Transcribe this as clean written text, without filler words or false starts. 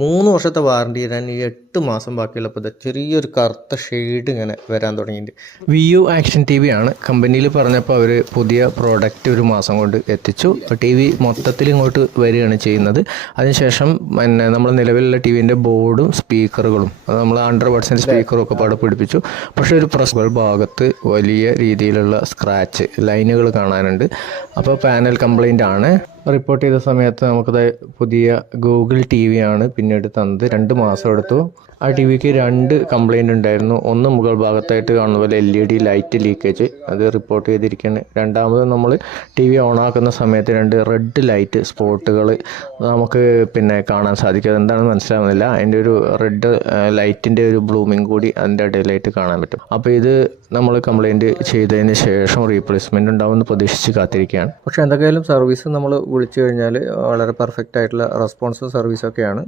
3 വർഷത്തെ വാറണ്ടി തരാൻ ഈ 8 മാസം ബാക്കിയുള്ളപ്പോൾ ചെറിയൊരു കറുത്ത ഷെയ്ഡ് ഇങ്ങനെ വരാൻ തുടങ്ങിയിട്ടുണ്ട്. VU ആക്ഷൻ TV ആണ്. കമ്പനിയിൽ പറഞ്ഞപ്പോൾ അവർ പുതിയ പ്രോഡക്റ്റ് ഒരു മാസം കൊണ്ട് എത്തിച്ചു. TV മൊത്തത്തിൽ ഇങ്ങോട്ട് വരികയാണ് ചെയ്യുന്നത്. അതിനുശേഷം പിന്നെ നമ്മൾ നിലവിലുള്ള TVൻ്റെ ബോർഡും സ്പീക്കറുകളും അത് നമ്മൾ 100% സ്പീക്കറും ഒക്കെ പാടെ പിടിപ്പിച്ചു. പക്ഷേ ഒരു ഭാഗത്ത് വലിയ രീതിയിലുള്ള സ്ക്രാച്ച് ലൈനുകൾ കാണാനുണ്ട്. അപ്പോൾ പാനൽ കംപ്ലൈൻ്റ് ആണ്. റിപ്പോർട്ട് ചെയ്ത സമയത്ത് നമുക്കത് പുതിയ ഗൂഗിൾ TV ആണ് പിന്നീട് തന്നത്. 2 മാസം എടുത്തു. ആ TVക്ക് 2 കംപ്ലൈൻറ്റ് ഉണ്ടായിരുന്നു. ഒന്ന് മുകൾ ഭാഗത്തായിട്ട് കാണുന്ന പോലെ LED ലൈറ്റ് ലീക്കേജ്, അത് റിപ്പോർട്ട് ചെയ്തിരിക്കുകയാണ്. രണ്ടാമത് നമ്മൾ TV ഓണാക്കുന്ന സമയത്ത് 2 റെഡ് ലൈറ്റ് സ്പോട്ടുകൾ നമുക്ക് പിന്നെ കാണാൻ സാധിക്കും. അതെന്താണെന്ന് മനസ്സിലാവുന്നില്ല. അതിൻ്റെ ഒരു റെഡ് ലൈറ്റിൻ്റെ ഒരു ബ്ലൂമിങ് കൂടി അതിൻ്റെ ഇടയിലായിട്ട് കാണാൻ പറ്റും. അപ്പോൾ ഇത് നമ്മൾ കംപ്ലൈൻറ്റ് ചെയ്തതിന് ശേഷം റീപ്ലേസ്മെൻറ്റ് ഉണ്ടാവുമെന്ന് പ്രതീക്ഷിച്ച് കാത്തിരിക്കുകയാണ്. പക്ഷേ എന്തൊക്കെയായാലും സർവീസ് നമ്മൾ വിളിച്ചു കഴിഞ്ഞാൽ വളരെ പെർഫെക്റ്റ് ആയിട്ടുള്ള റെസ്പോൺസ് സർവീസൊക്കെയാണ്.